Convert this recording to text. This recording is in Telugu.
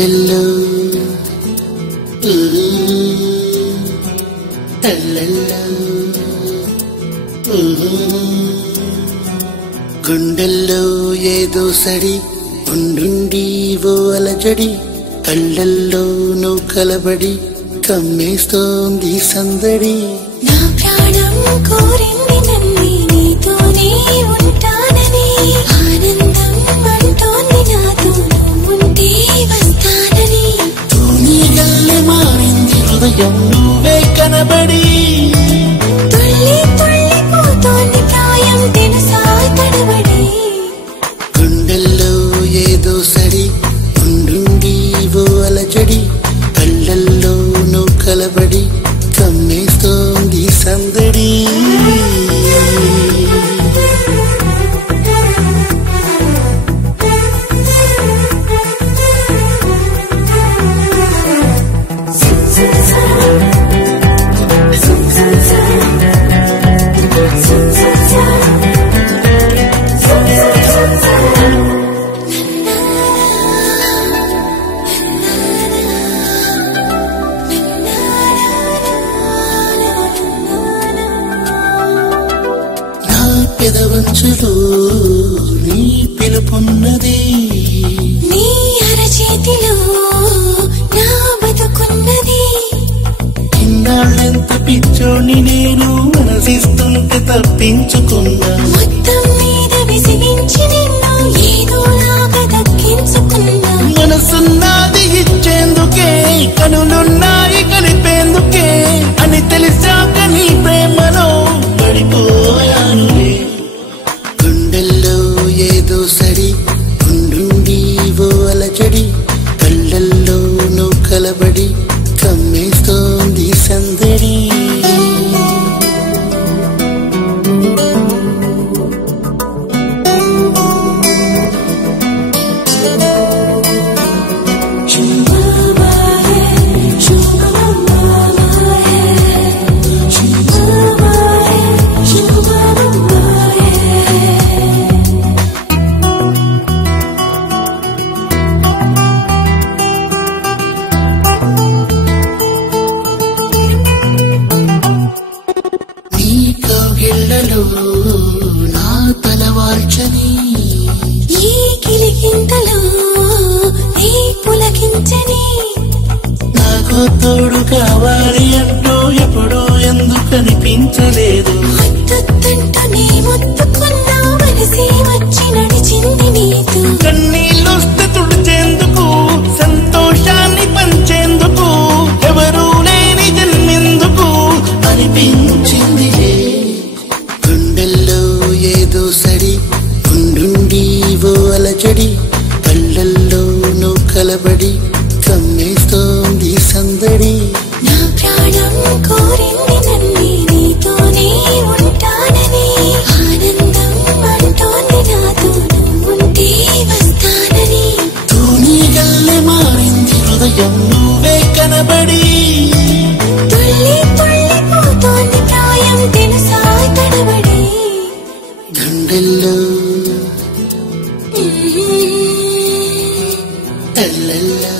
గుండెల్లో తల్లల్లో గుండెల్లో ఏదో సడి ఉండుండి ఓ అలజడి కళ్ళల్లో నువ్వు కలబడి కమ్మేస్తోంది సందడి నా ప్రాణం కోరింది నన్ను నీతోనే ఉంటానని ఆనందం అంటోంది నాతో నువ్వుంటే వస్తానని తూనీగల్లె మారింది హృదయం నువ్వే కనబడి తుల్లి తుల్లిపోతోంది ప్రాయం తెలుసా తడబడి గుండెల్లో ఏదో సడి ఉండుండి ఓ అలజడి కళ్ళల్లో నువ్వు కలబడి కమ్మేస్తోంది సందడి పెదవంచులో నీ పిలుపున్నది నీ అరచేతిలో నా బతుకున్నది ఇన్నాళ్ళెంత పిచ్చోని నేను మనసిస్తుంటే తప్పించుకున్నా మొత్తం మీద విసిగించి నిన్ను ఏదో లాగా దక్కించుకున్నా మనసున్నది ఇచ్చేందుకే కనులున్నాయి కలిపేందుకే అని తెలిసాక నీ ప్రేమలో పడిపోయానులే గుండెల్లో ఏదో సడి ఉండుండి ఓ అలజడి కళ్ళల్లో నువ్వు కలబడి కమ్మేస్తోంది సందడి నా తలవాల్చని ఈ కిలికింతలో నీ పులకించని నాకు తోడు కావాలి అంటూ ఎప్పుడూ ఎందుకు అనిపించలేదు ముద్దంటూ నీ ముద్దుకున్నా మనసే వచ్చి నడిచింది నీతో కన్నీళ్ళొస్తే తుడిచేందుకు సంతోషాన్ని పంచేందుకు ఎవరూ లేని జన్మెందుకు అనిపించింది గుండెల్లో ఏదో సడి ఉండుండి ఓ అలజడి కళ్ళల్లో నువ్వు కలబడి కమ్మేస్తోంది సందడి నా ప్రాణం కోరింది నన్ను నీతోనే ఉంటానని ఆనందం అంటోంది నాతో నువ్వుంటే వస్తానని తూనీగల్లె మారింది హృదయం నువ్వే కనబడి తుల్లి తుల్లిపోతోంది ప్రాయం తెలుసా తడబడి గుండెల్లో తల్లల్లో